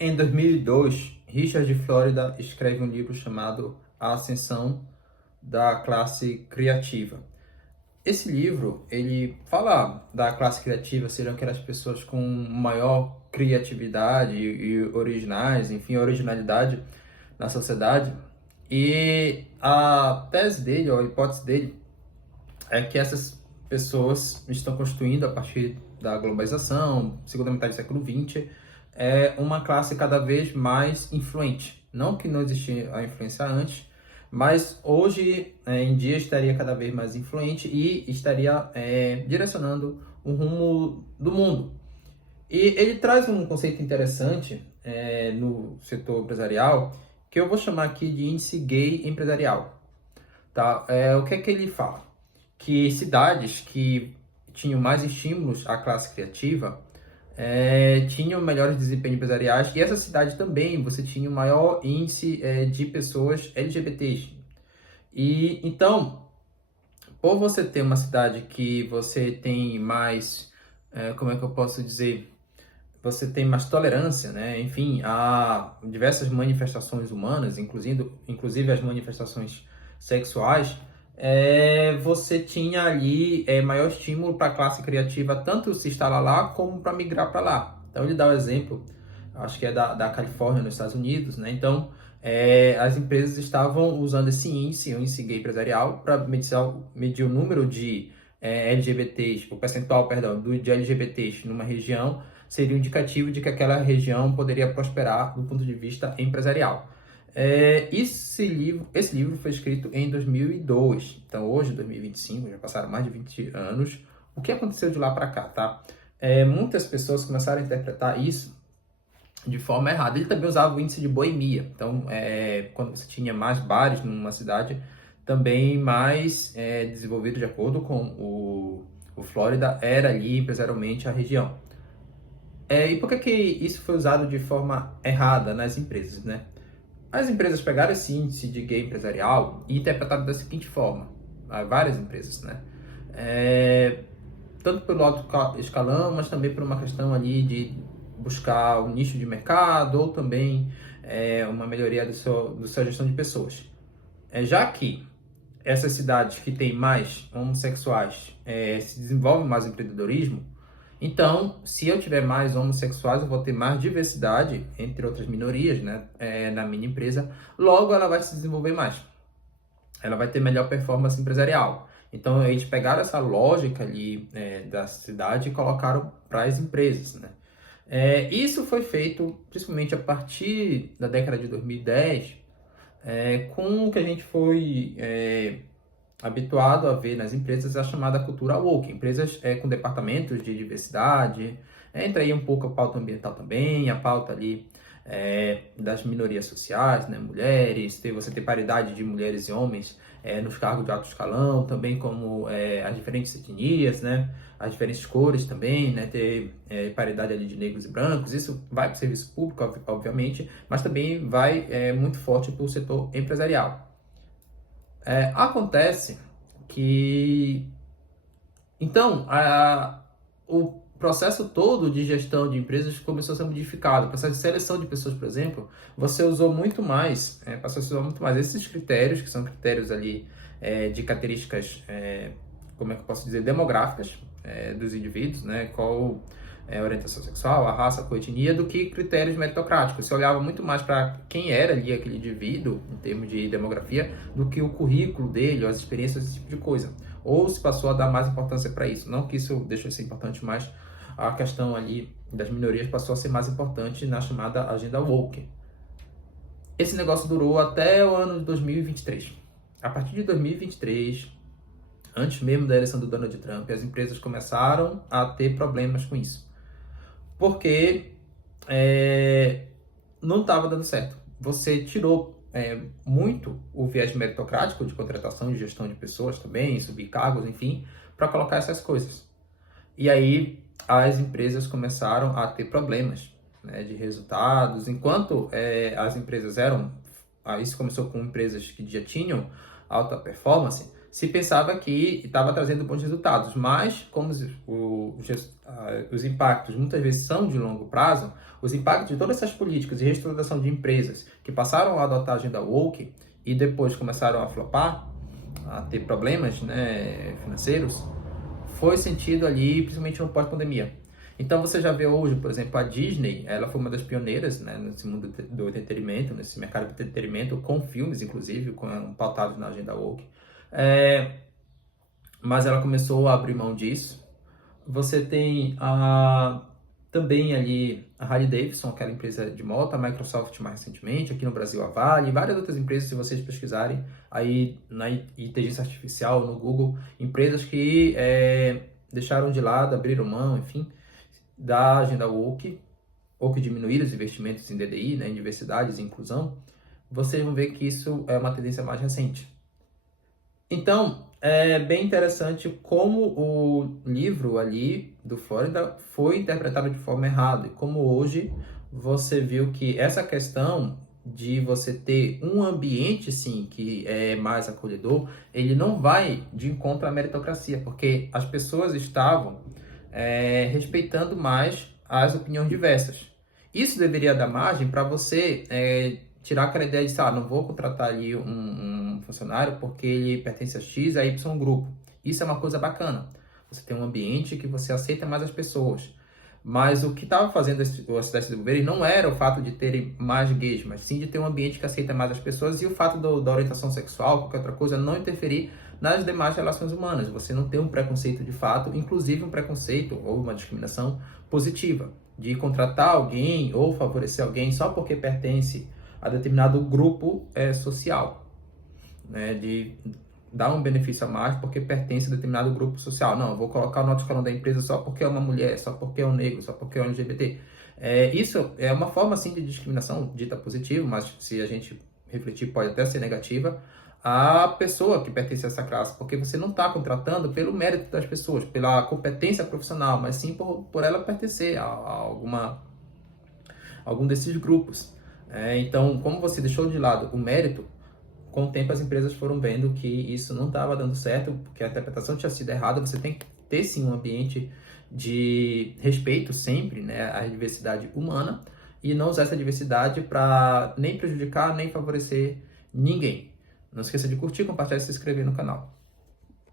Em 2002, Richard Florida escreve um livro chamado A Ascensão da Classe Criativa. Esse livro, ele fala da classe criativa, seriam aquelas pessoas com maior criatividade e originais, enfim, originalidade na sociedade. E a tese dele, ou a hipótese dele, é que essas pessoas estão constituindo, a partir da globalização, segunda metade do século XX, uma classe cada vez mais influente. Não que não existia a influência antes, mas hoje em dia estaria cada vez mais influente e estaria direcionando o rumo do mundo. E ele traz um conceito interessante no setor empresarial, que eu vou chamar aqui de índice gay empresarial. Tá? O que é que ele fala? Que cidades que tinham mais estímulos à classe criativa tinham melhores desempenhos empresariais, e essa cidade também você tinha o maior índice de pessoas LGBTs. E então, por você ter uma cidade que você tem mais, como é que eu posso dizer? Você tem mais tolerância, né? Enfim, há diversas manifestações humanas, inclusive as manifestações sexuais. Você tinha ali maior estímulo para a classe criativa, tanto se instalar lá como para migrar para lá. Então, ele dá o exemplo, acho que é da Califórnia, nos Estados Unidos, né? Então, as empresas estavam usando esse índice, o índice gay empresarial, para medir o número de LGBTs, o percentual, perdão, de LGBTs numa região, seria um indicativo de que aquela região poderia prosperar do ponto de vista empresarial. Esse livro foi escrito em 2002, então hoje, 2025, já passaram mais de 20 anos. O que aconteceu de lá para cá, tá? Muitas pessoas começaram a interpretar isso de forma errada. Ele também usava o índice de boemia, então quando você tinha mais bares numa cidade, também mais desenvolvido de acordo com o Flórida, era ali empresarialmente a região. E por que isso foi usado de forma errada nas empresas, né? As empresas pegaram esse índice de gay empresarial e interpretaram da seguinte forma, várias empresas, né? Tanto pelo alto escalão, mas também por uma questão ali de buscar um nicho de mercado ou também uma melhoria da sua gestão de pessoas. Já que essas cidades que têm mais homossexuais se desenvolvem mais empreendedorismo, então, se eu tiver mais homossexuais, eu vou ter mais diversidade, entre outras minorias, né, na minha empresa. Logo, ela vai se desenvolver mais. Ela vai ter melhor performance empresarial. Então, eles pegaram essa lógica ali da cidade e colocaram para as empresas, né? Isso foi feito principalmente a partir da década de 2010, com o que a gente foi habituado a ver nas empresas, a chamada cultura woke. Empresas com departamentos de diversidade, entra aí um pouco a pauta ambiental também, a pauta ali das minorias sociais, né, mulheres, você ter paridade de mulheres e homens nos cargos de alto escalão, também como as diferentes etnias, né, as diferentes cores também, né, ter paridade ali de negros e brancos. Isso vai para o serviço público, obviamente, mas também vai muito forte para o setor empresarial. Acontece que, então, o processo todo de gestão de empresas começou a ser modificado. O processo de seleção de pessoas, por exemplo, você usou muito mais, passou a usar muito mais esses critérios, que são critérios ali de características, como é que eu posso dizer, demográficas dos indivíduos, né? Qual a orientação sexual, a raça, a cor, a etnia, do que critérios meritocráticos. Você olhava muito mais para quem era ali aquele indivíduo, em termos de demografia, do que o currículo dele, ou as experiências, esse tipo de coisa. Ou se passou a dar mais importância para isso. Não que isso deixou de ser importante, mas a questão ali das minorias passou a ser mais importante na chamada agenda woke. Esse negócio durou até o ano de 2023. A partir de 2023, antes mesmo da eleição do Donald Trump, as empresas começaram a ter problemas com isso. Porque não estava dando certo. Você tirou muito o viés meritocrático de contratação e gestão de pessoas também, subir cargos, enfim, para colocar essas coisas. E aí as empresas começaram a ter problemas, né, de resultados. Enquanto as empresas isso começou com empresas que já tinham alta performance, se pensava que estava trazendo bons resultados, mas como os impactos muitas vezes são de longo prazo, os impactos de todas essas políticas de reestruturação de empresas que passaram a adotar a agenda woke e depois começaram a flopar, a ter problemas, né, financeiros, foi sentido ali, principalmente no pós-pandemia. Então você já vê hoje, por exemplo, a Disney, ela foi uma das pioneiras, né, nesse mundo do entretenimento, nesse mercado de entretenimento, com filmes, inclusive, pautados na agenda woke. Mas ela começou a abrir mão disso. Você tem também ali a Harley Davidson, aquela empresa de moto, a Microsoft mais recentemente, aqui no Brasil a Vale, e várias outras empresas, se vocês pesquisarem aí na inteligência artificial, no Google, empresas que deixaram de lado, abriram mão, enfim, da agenda woke, ou que diminuíram os investimentos em DDI, né, em diversidade e inclusão, vocês vão ver que isso é uma tendência mais recente. Então, é bem interessante como o livro ali do Flórida foi interpretado de forma errada. E como hoje você viu que essa questão de você ter um ambiente, sim, que é mais acolhedor, ele não vai de encontro à meritocracia, porque as pessoas estavam respeitando mais as opiniões diversas. Isso deveria dar margem para você tirar aquela ideia de, não vou contratar ali um funcionário porque ele pertence a X, a Y grupo. Isso é uma coisa bacana. Você tem um ambiente que você aceita mais as pessoas. Mas o que estava fazendo o cidade de desenvolver não era o fato de terem mais gays, mas sim de ter um ambiente que aceita mais as pessoas e o fato da orientação sexual, qualquer outra coisa, não interferir nas demais relações humanas. Você não tem um preconceito de fato, inclusive um preconceito ou uma discriminação positiva, de contratar alguém ou favorecer alguém só porque pertence a determinado grupo social, né, de dar um benefício a mais porque pertence a determinado grupo social. Não, eu vou colocar o nota escalão da empresa só porque é uma mulher, só porque é um negro, só porque é um LGBT. Isso é uma forma, sim, de discriminação dita positiva, mas se a gente refletir pode até ser negativa, a pessoa que pertence a essa classe, porque você não está contratando pelo mérito das pessoas, pela competência profissional, mas sim por ela pertencer a algum desses grupos. Então, como você deixou de lado o mérito, com o tempo as empresas foram vendo que isso não estava dando certo, porque a interpretação tinha sido errada. Você tem que ter sim um ambiente de respeito sempre, né, à diversidade humana, e não usar essa diversidade para nem prejudicar nem favorecer ninguém. Não esqueça de curtir, compartilhar e se inscrever no canal.